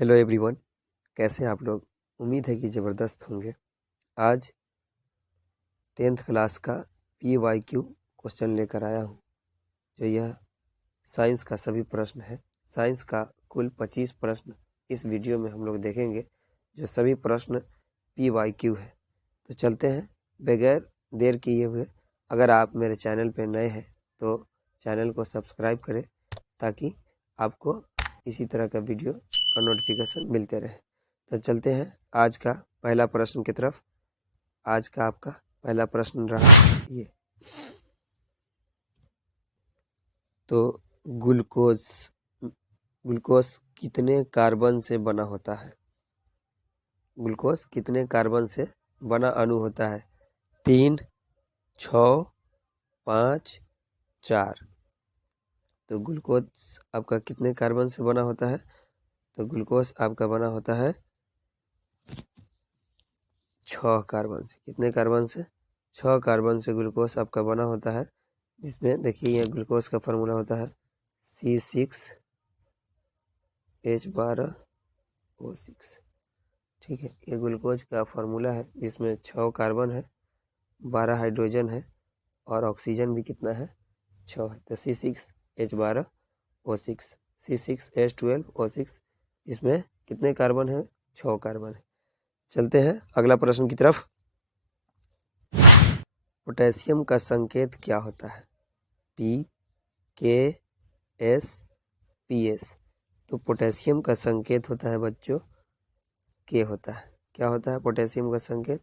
Hello everyone, कैसे हैं आप लोग। उम्मीद है कि ज़बरदस्त होंगे। आज 10th क्लास का PYQ क्वेश्चन लेकर आया हूं, जो यह साइंस का सभी प्रश्न है। साइंस का कुल 25 प्रश्न इस वीडियो में हम लोग देखेंगे, जो सभी प्रश्न PYQ है। तो चलते हैं बगैर देर किए हुए। अगर आप मेरे चैनल पर नए हैं तो चैनल को सब्सक्राइब करें, ताकि आपको इसी तरह का वीडियो का नोटिफिकेशन मिलते रहे। तो चलते हैं आज का पहला प्रश्न की तरफ। आज का आपका पहला प्रश्न रहा ये। तो ग्लूकोज ग्लूकोज कितने कार्बन से बना होता है? ग्लूकोज कितने कार्बन से बना अणु होता है? 3, 6, 5, 4। तो ग्लूकोज आपका कितने कार्बन से बना होता है? तो ग्लूकोज आपका बना होता है 6 कार्बन से। कितने कार्बन से? 6 कार्बन से ग्लूकोज आपका बना होता है, जिसमें देखिए यह ग्लूकोज का फार्मूला होता है C6H12O6। ठीक है, ये ग्लूकोज का फार्मूला है, जिसमें 6 कार्बन है, 12 हाइड्रोजन है और ऑक्सीजन भी कितना है? 6 है। तो C6H12O6, C6H12O6, इसमें कितने कार्बन है? 6 कार्बन है। चलते हैं अगला प्रश्न की तरफ। पोटेशियम का संकेत क्या होता है? P, K, S, PS। तो पोटेशियम का संकेत होता है बच्चों K होता है। क्या होता है पोटेशियम का संकेत?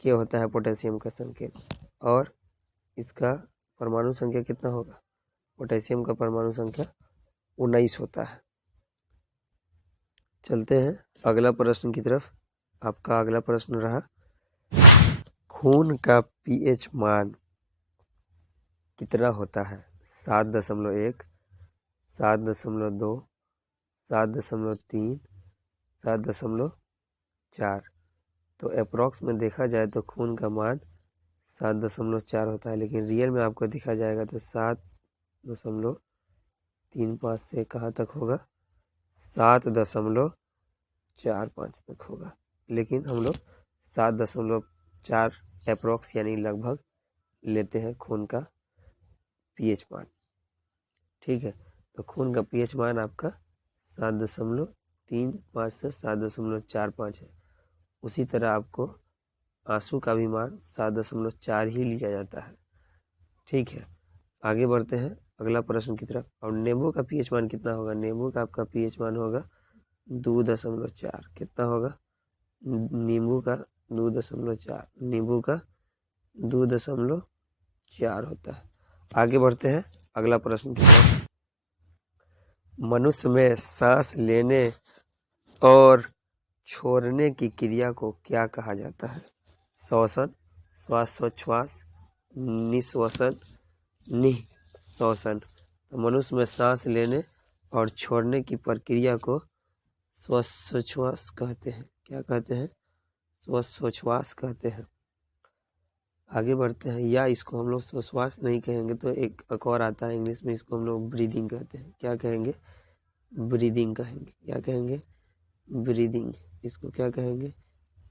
K होता है पोटेशियम का संकेत। और इसका परमाणु संख्या कितना होगा? पोटेशियम का परमाणु संख्या 19 होता है। चलते हैं अगला प्रश्न की तरफ। आपका अगला प्रश्न रहा, खून का pH मान कितना होता है? 7.1, 7.2, 7.3, 7.4। तो अप्रॉक्स में देखा जाए तो खून का मान 7.4 होता है, लेकिन रियल में आपको दिखा जाएगा तो 7.35 से कहाँ तक होगा? 7.45 तक होगा। लेकिन हम लोग 7.4 अप्रॉक्स यानी लगभग लेते हैं खून का pH मान। ठीक है, तो खून का pH मान आपका 7.35 से 7.45 है। उसी तरह आपको आंसू का भी मान 7.4 ही लिया जाता है। ठीक है, आगे बढ़ते हैं अगला प्रश्न की तरफ। और नींबू का pH मान कितना होगा? नींबू का आपका pH मान होगा 2.4। कितना होगा? नींबू का 2.4, नींबू का 2.4 होता है। आगे बढ़ते हैं अगला प्रश्न की तरफ। मनुष्य में सांस लेने और छोड़ने की क्रिया को क्या कहा जाता है? श्वसन, श्वासोच्छ्वास, निश्वसन, निःश्वसन। तो मनुष्य में सांस लेने और छोड़ने की प्रक्रिया को श्वासोच्छ्वास कहते हैं। क्या कहते हैं? श्वासोच्छ्वास कहते हैं। आगे बढ़ते हैं, या इसको हम लोग श्वास नहीं कहेंगे तो एक और आता है इंग्लिश में, इसको हम लोग ब्रीदिंग कहते हैं। क्या कहेंगे? ब्रीदिंग कहेंगे। क्या कहेंगे? ब्रीदिंग। इसको क्या कहेंगे?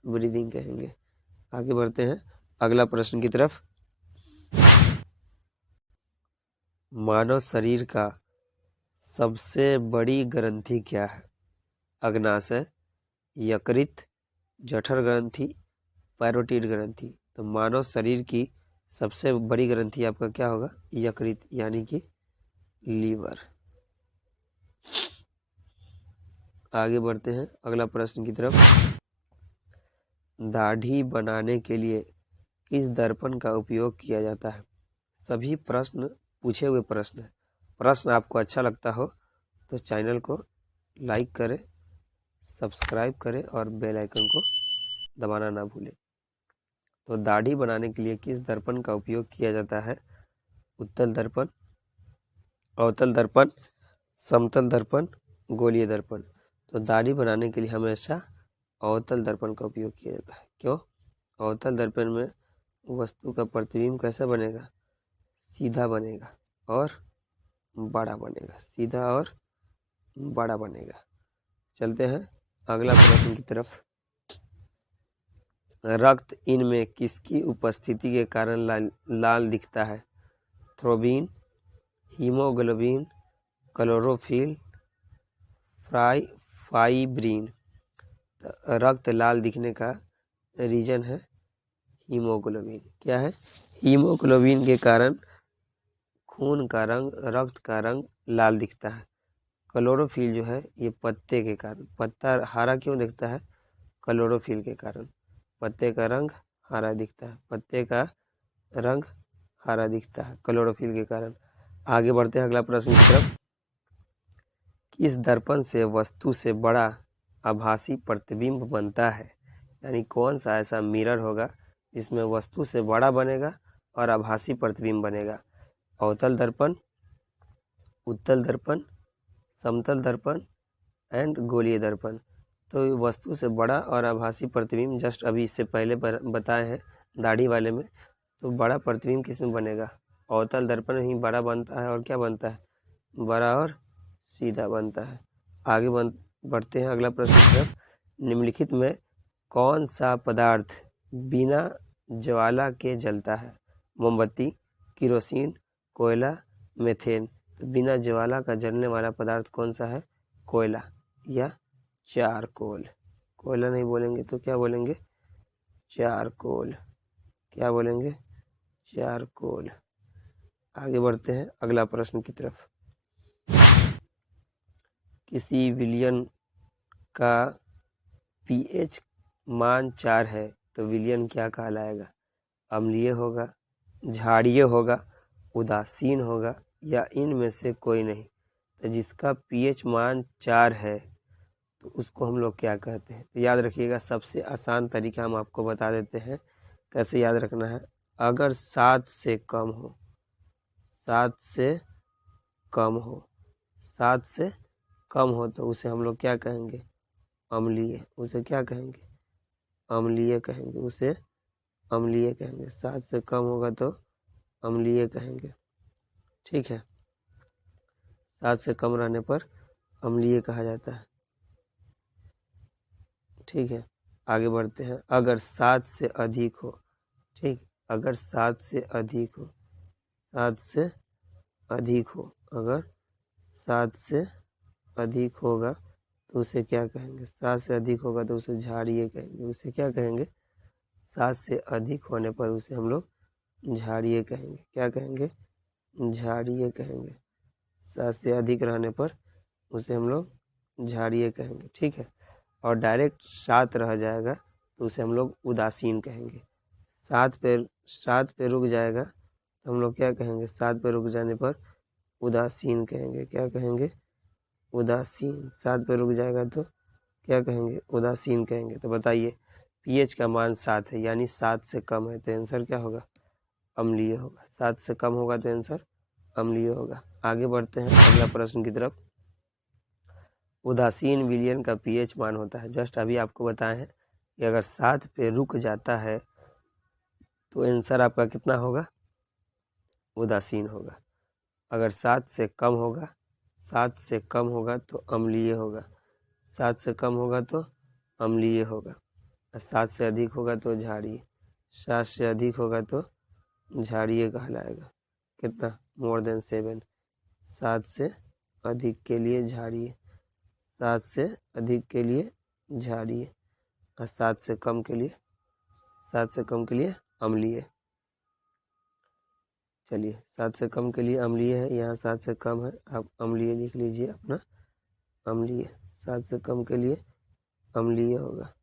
ब्रीदिंग कहेंगे। आगे बढ़ते हैं अगला प्रश्न की तरफ। मानव शरीर का सबसे बड़ी ग्रंथि क्या है? अग्नाशय, यकृत, जठर ग्रंथि, पैरोटिड ग्रंथि। तो मानव शरीर की सबसे बड़ी ग्रंथि आपका क्या होगा? यकृत, यानी कि लीवर। आगे बढ़ते हैं अगला प्रश्न की तरफ। दाढ़ी बनाने के लिए किस दर्पण का उपयोग किया जाता है? सभी प्रश्न पूछे हुए प्रश्न है। प्रश्न आपको अच्छा लगता हो तो चैनल को लाइक करें, सब्सक्राइब करें और बेल आइकन को दबाना ना भूलें। तो दाढ़ी बनाने के लिए किस दर्पण का उपयोग किया जाता है? उत्तल दर्पण, अवतल दर्पण, समतल दर्पण, गोलीय दर्पण। तो दाढ़ी बनाने के लिए हमेशा अवतल दर्पण का उपयोग किया जाता है। क्यों? अवतल दर्पण में वस्तु का प्रतिबिंब कैसा बनेगा? सीधा बनेगा और बड़ा बनेगा। सीधा और बड़ा बनेगा। चलते हैं अगला प्रश्न की तरफ। रक्त इनमें किसकी उपस्थिति के कारण लाल दिखता है? Thrombin, haemoglobin, chlorophyll, fibrin. रक्त लाल दिखने का रीजन है हीमोग्लोबिन। क्या है? हीमोग्लोबिन के कारण खून का रंग, रक्त का रंग लाल दिखता है। क्लोरोफिल जो है ये पत्ते के कारण, पत्ता हरा क्यों दिखता है? क्लोरोफिल के कारण पत्ते का रंग हरा दिखता है, पत्ते का रंग हरा दिखता है क्लोरोफिल के कारण। आगे बढ़ते हैं अगला प्रश्न की तरफ। किस दर्पण से वस्तु से बड़ा आभासी प्रतिबिंब बनता है? यानी कौन सा ऐसा मिरर होगा जिसमें वस्तु से बड़ा बनेगा और आभासी प्रतिबिंब बनेगा? अवतल दर्पण, उत्तल दर्पण, समतल दर्पण एंड गोलीय दर्पण। तो वस्तु से बड़ा और आभासी प्रतिबिंब जस्ट अभी इससे पहले बताए हैं दाढ़ी वाले में। तो बड़ा प्रतिबिंब किस में बनेगा? अवतल दर्पण ही बड़ा बनता है और क्या बनता है? बड़ा और सीधा बनता है। आगे बढ़ते हैं अगला प्रश्न की तरफ। निम्नलिखित में कौन सा पदार्थ बिना ज्वाला के जलता है? मोमबत्ती, केरोसिन, कोयला, मीथेन। तो बिना ज्वाला का जलने वाला पदार्थ कौन सा है? कोयला या चारकोल। कोयला नहीं बोलेंगे तो क्या बोलेंगे? चारकोल। क्या बोलेंगे? चारकोल। आगे बढ़ते हैं अगला प्रश्न की तरफ। किसी विलयन का पीएच मान 4 है तो विलयन क्या कहलाएगा? अम्लीय होगा, क्षारीय होगा, उदासीन होगा या इनमें से कोई नहीं? तो जिसका पीएच मान 4 है तो उसको हम लोग क्या कहते हैं? तो याद रखिएगा, सबसे आसान तरीका हम आपको बता देते हैं कैसे याद रखना है। अगर 7 से कम हो, 7 से कम हो, 7 से कम हो तो उसे हम लोग क्या कहेंगे? अम्लीय। उसे क्या कहेंगे? अम्लीय कहेंगे। उसे अम्लीय कहेंगे। 7 से कम होगा तो अम्लीय कहेंगे। ठीक है, 7 से कम रहने पर अम्लीय कहा जाता है। ठीक है, आगे बढ़ते हैं। अगर 7 से अधिक हो, ठीक, अगर 7 से अधिक हो, 7 से अधिक हो, अगर 7 से अधिक होगा तो उसे क्या कहेंगे? 7 से अधिक होगा तो उसे क्षारीय कहेंगे। उसे क्या कहेंगे? 7 से अधिक होने पर उसे हम लोग क्षारीय कहेंगे। क्या कहेंगे? क्षारीय कहेंगे। 7 से अधिक रहने पर उसे हम लोग क्षारीय कहेंगे। ठीक है, और डायरेक्ट 7 रह जाएगा तो उसे हम लोग उदासीन कहेंगे। 7 पे रुक जाएगा तो हम लोग क्या कहेंगे? 7 पे रुक जाने पर उदासीन कहेंगे। क्या कहेंगे? उदासीन। 7 पे रुक जाएगा तो क्या कहेंगे? उदासीन कहेंगे। तो बताइए, पीएच का मान 7 है यानी 7 से कम है तो आंसर क्या होगा? अम्लीय होगा। 7 से कम होगा तो आंसर अम्लीय होगा। आगे बढ़ते हैं अगला प्रश्न की तरफ। उदासीन विलयन का पीएच मान होता है, जस्ट अभी आपको बताए हैं कि अगर 7 पे रुक जाता है तो आंसर आपका कितना होगा? उदासीन होगा। अगर 7 से कम होगा, 7 से कम होगा तो अम्लीय होगा। 7 से कम होगा तो अम्लीय होगा। 7 से अधिक होगा तो क्षारीय। 7 से अधिक होगा तो क्षारीय कहलाएगा। कितना? More than 7। 7 से अधिक के लिए क्षारीय, 7 से अधिक के लिए क्षारीय और 7 से कम के लिए, 7 से कम के लिए अम्लीय। चलिए, 7 से कम के लिए अम्लीय है, यहाँ 7 से कम है, आप अम्लीय लिख लीजिए अपना। अम्लीय 7 से कम के लिए अम्लीय होगा।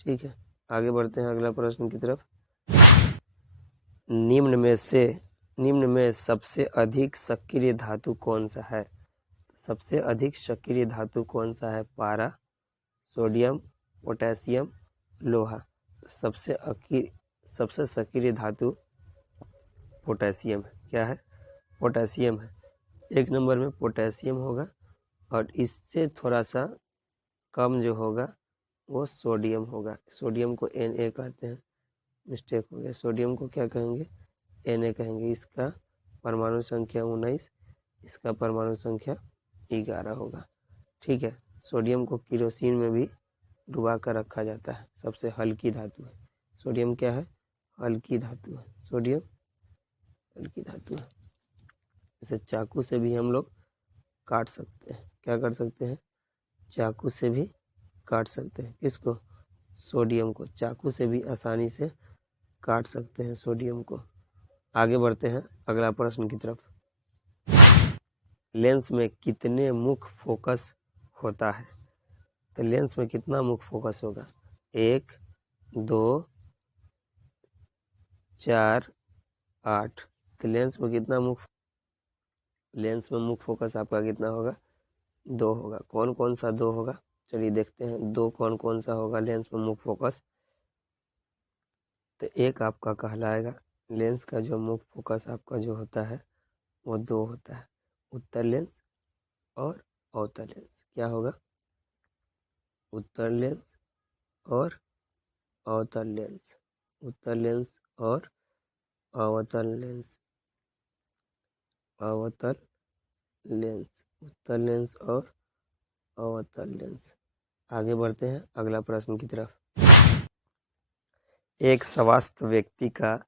ठीक है, आगे बढ़ते हैं अगला प्रश्न की तरफ। निम्न में सबसे अधिक सक्रिय धातु कौन सा है? सबसे अधिक सक्रिय धातु कौन सा है? पारा, सोडियम, पोटेशियम, लोहा। सबसे सक्रिय धातु पोटेशियम है। क्या है? पोटेशियम है। 1 नंबर में पोटेशियम होगा और इससे थोड़ा सा कम जो होगा वो सोडियम होगा। सोडियम को Na कहते हैं, मिस्टेक हो गया। सोडियम को क्या कहेंगे? Na कहेंगे। इसका परमाणु संख्या 19, इसका परमाणु संख्या 11 होगा। ठीक है, सोडियम को केरोसिन में भी डुबा कर रखा जाता है, सबसे हल्की धातु है। सोडियम क्या है? हल्की धातु है। सोडियम हल्की धातु है। इसे चाकू से भी हम लोग काट सकते हैं। क्या कर सकते हैं? चाकू से भी काट सकते हैं। किसको? सोडियम को। चाकू से भी आसानी से काट सकते हैं सोडियम को। आगे बढ़ते हैं अगला प्रश्न की तरफ। लेंस में कितने मुख्य फोकस होता है? तो लेंस में कितना मुख्य फोकस होगा? 1, 2, 4, 8। तो लेंस में कितना मुख्य फोकस आपका कितना होगा? 2 होगा। कौन कौन सा 2 होगा? चलिए देखते हैं 2 कौन कौन सा होगा लेंस में मुख्य फोकस। तो एक आपका कहलाएगा लेंस का जो मुख्य फोकस आपका जो होता है वो 2 होता है, उत्तल लेंस और अवतल लेंस। क्या होगा? उत्तल लेंस और अवतल लेंस। उत्तल लेंस और अवतल लेंस। अवतल लेंस, उत्तल लेंस और अवतल लेंस। आगे बढ़ते हैं अगला प्रश्न की तरफ। एक स्वस्थ व्यक्ति का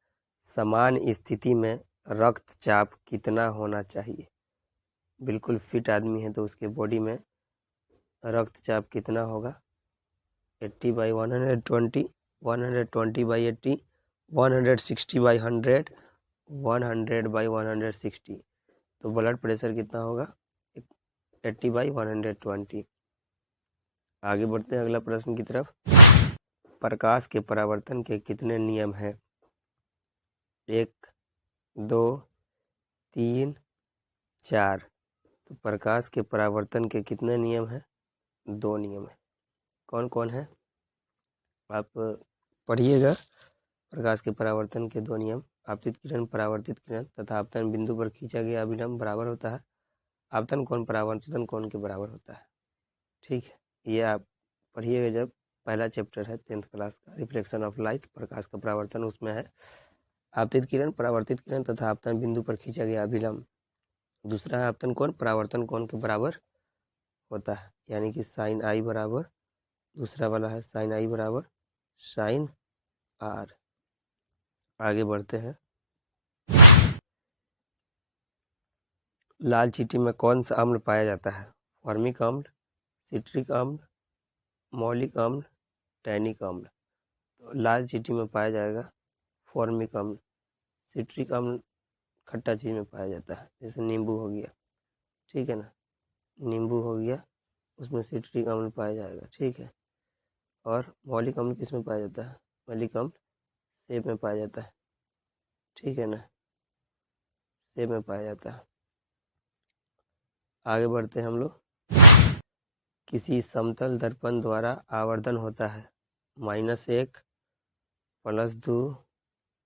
समान स्थिति में रक्तचाप कितना होना चाहिए? बिल्कुल फिट आदमी है तो उसके बॉडी में रक्तचाप कितना होगा? 80/120, 120/80, 160/100, 100/160। तो ब्लड प्रेशर कितना होगा? 80/120। आगे बढ़ते हैं अगला प्रश्न की तरफ। प्रकाश के परावर्तन के कितने नियम हैं? 1, 2, 3, 4। तो प्रकाश के परावर्तन के कितने नियम हैं? 2 नियम है। कौन कौन है? आप पढ़िएगा। प्रकाश के परावर्तन के 2 नियम। आपतित किरण, परावर्तित किरण तथा आपतन बिंदु पर खींचा गया अभिलंब बराबर होता है। आपतन कोण परावर्तन कोण के बराबर होता है। ठीक है, ये आप पढ़िएगा जब पहला चैप्टर है 10th क्लास का, रिफ्लेक्शन ऑफ लाइट, प्रकाश का परावर्तन, उसमें है आपतित किरण, परावर्तित किरण तथा आपतन बिंदु पर खींचा गया अभिलंब। दूसरा है आपतन कोण परावर्तन कोण के बराबर होता है, यानी कि साइन आई बराबर, दूसरा वाला है साइन आई बराबर साइन आर। आगे बढ़ते हैं। लाल चींटी में कौन सा अम्ल पाया जाता है? फॉर्मिक अम्ल, सिट्रिक अम्ल, मौलिक अम्ल, टैनिक अम्ल। तो लाल चींटी में पाया जाएगा फॉर्मिक अम्ल। सिट्रिक अम्ल खट्टा चीज में पाया जाता है, जैसे नींबू हो गया, ठीक है ना, नींबू हो गया, उसमें सिट्रिक अम्ल पाया जाएगा, ठीक है। और मौलिक अम्ल किस में पाया जाता है? मौलिक अम्ल सेब में पाया जाता है, ठीक है ना, सेब में पाया जाता है। आगे बढ़ते हैं हम लोग। किसी समतल दर्पण द्वारा आवर्धन होता है -1, +2,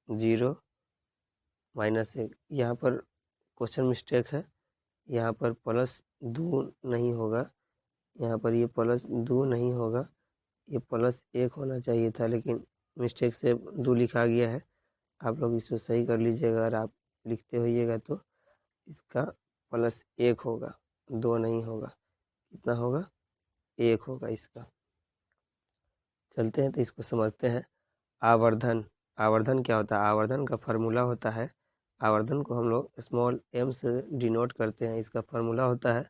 0, -1। यहाँ पर क्वेश्चन मिस्टेक है, यहाँ पर +2 नहीं होगा, यहाँ पर ये +2 नहीं होगा, ये +1 होना चाहिए था, लेकिन मिस्टेक से 2 लिखा गया है। आप लोग इसको सही कर लीजिएगा। अगर आप लिखते होइएगा तो इसका +1 होगा, 2 नहीं होगा। कितना होगा? 1 होगा इसका। चलते हैं तो इसको समझते हैं। आवर्धन, आवर्धन क्या होता है? आवर्धन का फार्मूला होता है, आवर्धन को हम लोग स्मॉल m से डिनोट करते हैं। इसका फार्मूला होता है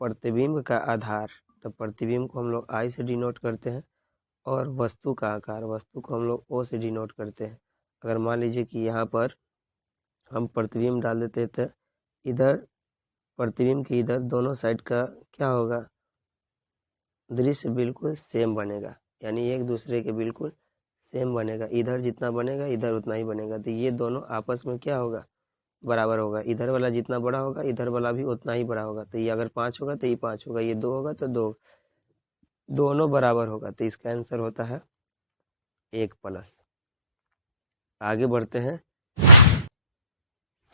प्रतिबिंब का आधार, तो प्रतिबिंब को हम लोग I से डिनोट करते हैं, और वस्तु का आकार, वस्तु को हम लोग O से डिनोट करते हैं। अगर मान लीजिए कि यहाँ पर हम प्रतिबिंब डाल देते तो इधर प्रतिबिंब की इधर दोनों साइड का क्या होगा? दृश्य बिल्कुल सेम बनेगा, यानी एक दूसरे के बिल्कुल सेम बनेगा। इधर जितना बनेगा इधर उतना ही बनेगा, तो ये दोनों आपस में क्या होगा? बराबर होगा। इधर वाला जितना बड़ा होगा इधर वाला भी उतना ही बड़ा होगा। तो ये अगर 5 होगा तो ये 5 होगा, ये 2 होगा तो 2, दोनों बराबर होगा। तो इसका आंसर होता है 1+। आगे बढ़ते हैं।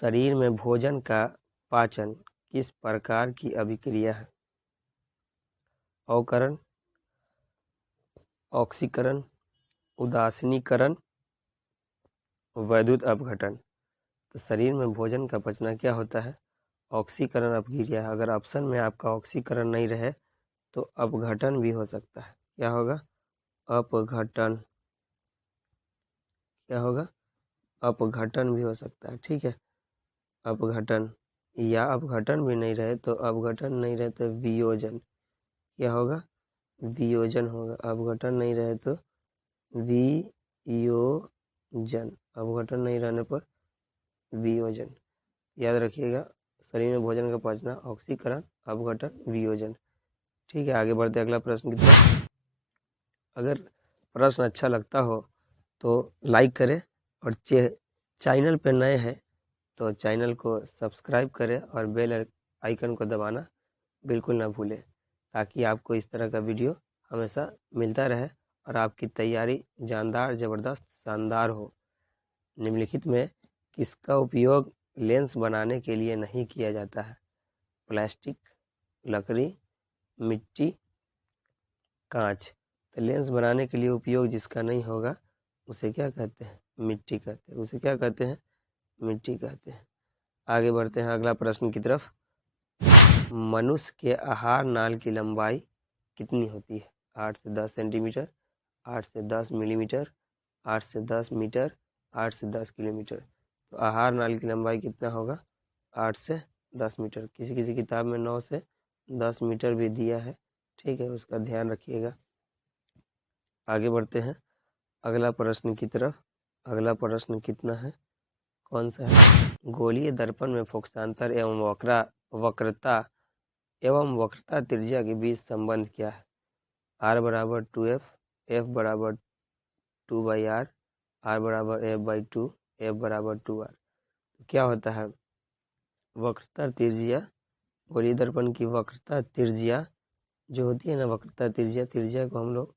शरीर में भोजन का पाचन किस प्रकार की अभिक्रिया है? अवकरण, ऑक्सीकरण, उदासीनीकरण, वैद्युत अपघटन। तो शरीर में भोजन का पचना क्या होता है? ऑक्सीकरण अभिक्रिया। अगर ऑप्शन में आपका ऑक्सीकरण नहीं रहे तो अपघटन भी हो सकता है। क्या होगा? अपघटन। क्या होगा? अपघटन भी हो सकता है। ठीक है, अपघटन, या अपघटन भी नहीं रहे तो अपघटन नहीं रहे तो वियोजन। क्या होगा? वियोजन होगा। अपघटन नहीं रहे तो वियोजन। अपघटन नहीं रहने पर वियोजन। याद रखिएगा, शरीर में भोजन का पचना, ऑक्सीकरण, अपघटन, वियोजन। ठीक है, आगे बढ़ते अगला प्रश्न की तरफ। अगर प्रश्न अच्छा लगता हो तो लाइक करें, और चैनल पर नए हैं तो चैनल को सब्सक्राइब करें और बेल आइकन को दबाना बिल्कुल ना भूलें, ताकि आपको इस तरह का वीडियो हमेशा मिलता रहे और आपकी तैयारी जानदार, ज़बरदस्त, शानदार हो। निम्नलिखित में किसका उपयोग लेंस बनाने के लिए नहीं किया जाता है? प्लास्टिक, लकड़ी, मिट्टी, कांच। तो लेंस बनाने के लिए उपयोग जिसका नहीं होगा उसे क्या कहते हैं? मिट्टी कहते हैं। उसे क्या कहते हैं? मिट्टी कहते हैं। आगे बढ़ते हैं अगला प्रश्न की तरफ। मनुष्य के आहार नाल की लंबाई कितनी होती है? 8 से 10 सेंटीमीटर, 8 से 10 मिलीमीटर, 8 से 10 मीटर, 8 से 10 किलोमीटर। तो आहार नाल की लंबाई कितना होगा? 8 से 10 मीटर। किसी किसी किताब में 9 से 10 मीटर भी दिया है। ठीक है, उसका ध्यान रखिएगा। आगे बढ़ते हैं अगला प्रश्न की तरफ। अगला प्रश्न कितना है? कौन सा है? गोलीय दर्पण में फोकसांतर एवं वक्रता त्रिज्या के बीच संबंध क्या है? R बराबर 2F, F बराबर 2/R, R बराबर F/2, F बराबर 2R। तो क्या होता है? वक्रता त्रिज्या, गोलीय दर्पण की वक्रता त्रिज्या जो होती है ना, वक्रता त्रिज्या, त्रिज्या को हम लोग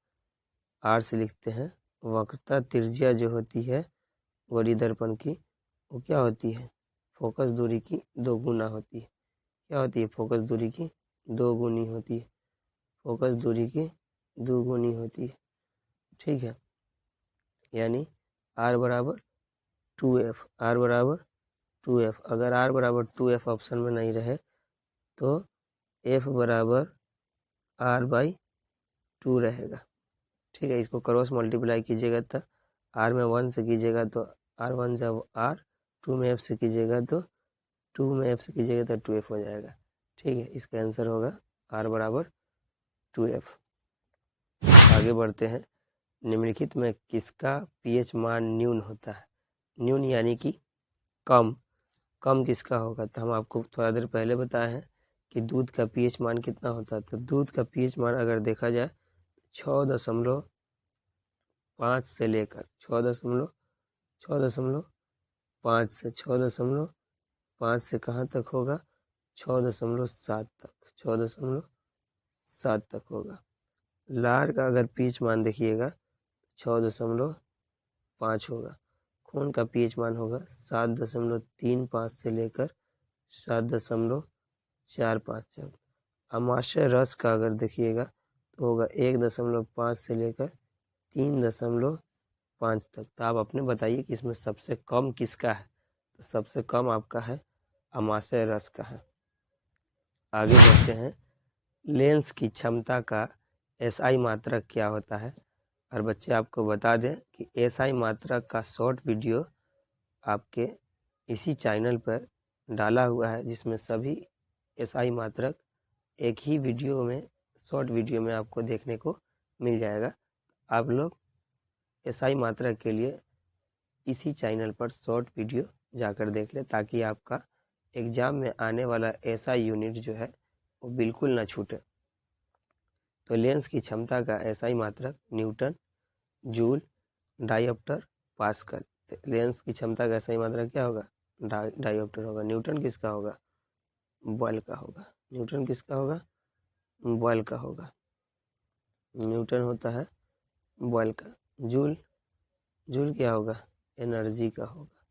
R से लिखते हैं। वक्रता त्रिज्या जो होती है गोलीय दर्पण की, वो क्या होती है? फोकस दूरी की 2 गुना होती है। क्या होती है? फोकस दूरी की 2 गुनी होती है। फोकस दूरी की 2 गुनी होती है। ठीक है, यानी R बराबर 2F, R बराबर 2F। अगर R बराबर 2F ऑप्शन में नहीं रहे तो F बराबर R/2 रहेगा। ठीक है, इसको क्रॉस मल्टीप्लाई कीजिएगा तो R में 1 से कीजिएगा तो R1 जब R, 2 में F से कीजिएगा तो 2 में F से कीजिएगा तो 2F हो जाएगा। ठीक है, इसका आंसर होगा R बराबर 2F। आगे बढ़ते हैं। निम्नलिखित में किसका pH मान न्यून होता है? न्यून यानी कि कम। कम किसका होगा? तो हम आपको थोड़ा देर पहले बताए हैं कि दूध का pH मान कितना होता है। तो दूध का pH मान अगर देखा जाए 6.5 से लेकर 6.5 से 6.5 से कहाँ तक होगा? 6.7 तक, 6.7 तक होगा। लार का अगर pH मान देखिएगा 6.5 होगा। खून का pH मान होगा 7.35 से लेकर 7.45 तक। अमाशय रस का अगर देखिएगा तो होगा 1.5 से लेकर 3.5 तक। तो आप अपने बताइए कि इसमें सबसे कम किसका है? तो सबसे कम आपका है अमाशय रस का है। आगे बढ़ते हैं। लेंस की क्षमता का SI मात्रक क्या होता है? और बच्चे आपको बता दें कि SI मात्रक का शॉर्ट वीडियो आपके इसी चैनल पर डाला हुआ है, जिसमें सभी SI मात्रक एक ही वीडियो में, शॉर्ट वीडियो में आपको देखने को मिल जाएगा। आप लोग SI मात्रक के लिए इसी चैनल पर शॉर्ट वीडियो जाकर देख लें, ताकि आपका एग्ज़ाम में आने वाला SI यूनिट जो है वो बिल्कुल ना छूटे। तो लेंस की क्षमता का SI मात्रक Newton, joule, dioptre, pascal. Lens की क्षमता का SI मात्रक क्या होगा? डायोप्टर होगा। न्यूटन किसका होगा? बॉयल का होगा। न्यूटन किसका होगा? बॉयल का होगा। न्यूटन होता है बॉयल का। जूल, जूल क्या होगा? एनर्जी का होगा।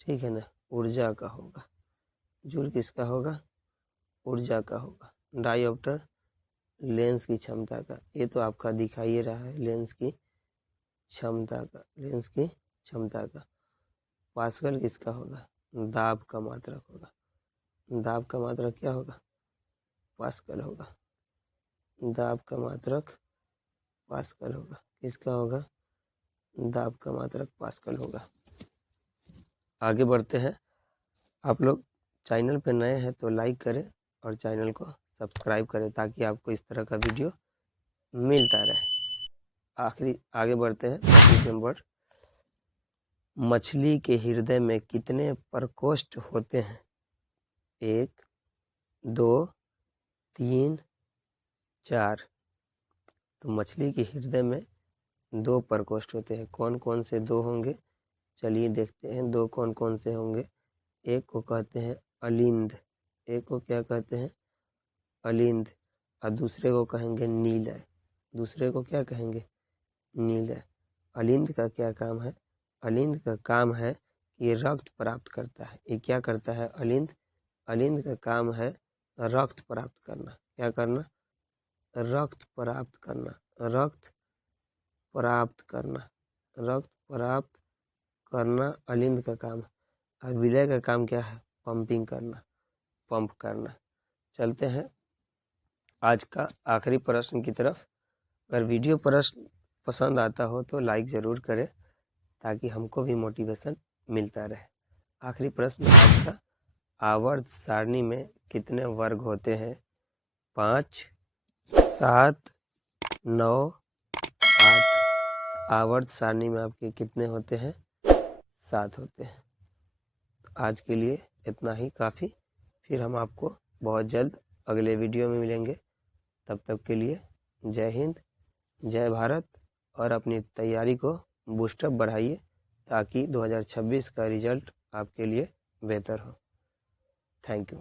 ठीक है ना, ऊर्जा का होगा। जूल किसका होगा? ऊर्जा का होगा। डायोप्टर लेंस की क्षमता का। ये तो आपका दिखाई रहा है, लेंस की क्षमता का, लेंस की क्षमता का। पास्कल किसका होगा? दाब का मात्रक होगा। दाब का मात्रक क्या होगा? पास्कल होगा। दाब का मात्रक पास्कल होगा। किसका होगा? दाब का मात्रक पास्कल होगा। आगे बढ़ते हैं। आप लोग चैनल पे नए हैं तो लाइक करें और चैनल को सब्सक्राइब करें ताकि आपको इस तरह का वीडियो मिलता रहे। आगे बढ़ते हैं। 25 नंबर, मछली के हृदय में कितने प्रकोष्ठ होते हैं? 1, 2, 3, 4। तो मछली के हृदय में 2 प्रकोष्ठ होते हैं। कौन कौन से 2 होंगे? चलिए देखते हैं 2 कौन कौन से होंगे। एक को कहते हैं अलिंद, एक को क्या कहते हैं? अलिंद, और दूसरे को कहेंगे नीलय। दूसरे को क्या कहेंगे? नीलय। अलिंद का क्या काम है? अलिंद का काम है कि ये रक्त प्राप्त करता है। ये क्या करता है? अलिंद का काम है रक्त प्राप्त करना। क्या करना? रक्त प्राप्त करना। रक्त प्राप्त करना। रक्त प्राप्त करना अलिंद का काम है। और विलय का काम क्या है? पंपिंग करना, पंप करना। चलते हैं आज का आखिरी प्रश्न की तरफ। अगर वीडियो प्रश्न पसंद आता हो तो लाइक ज़रूर करें ताकि हमको भी मोटिवेशन मिलता रहे। आखिरी प्रश्न आज का, आवर्त सारणी में कितने वर्ग होते हैं? 5, 7, 9, 8। आवर्त सारणी में आपके कितने होते हैं? 7 होते हैं। तो आज के लिए इतना ही काफ़ी। फिर हम आपको बहुत जल्द अगले वीडियो में मिलेंगे। तब तक के लिए जय हिंद, जय भारत, और अपनी तैयारी को बूस्टअप बढ़ाइए ताकि 2026 का रिजल्ट आपके लिए बेहतर हो। Thank you.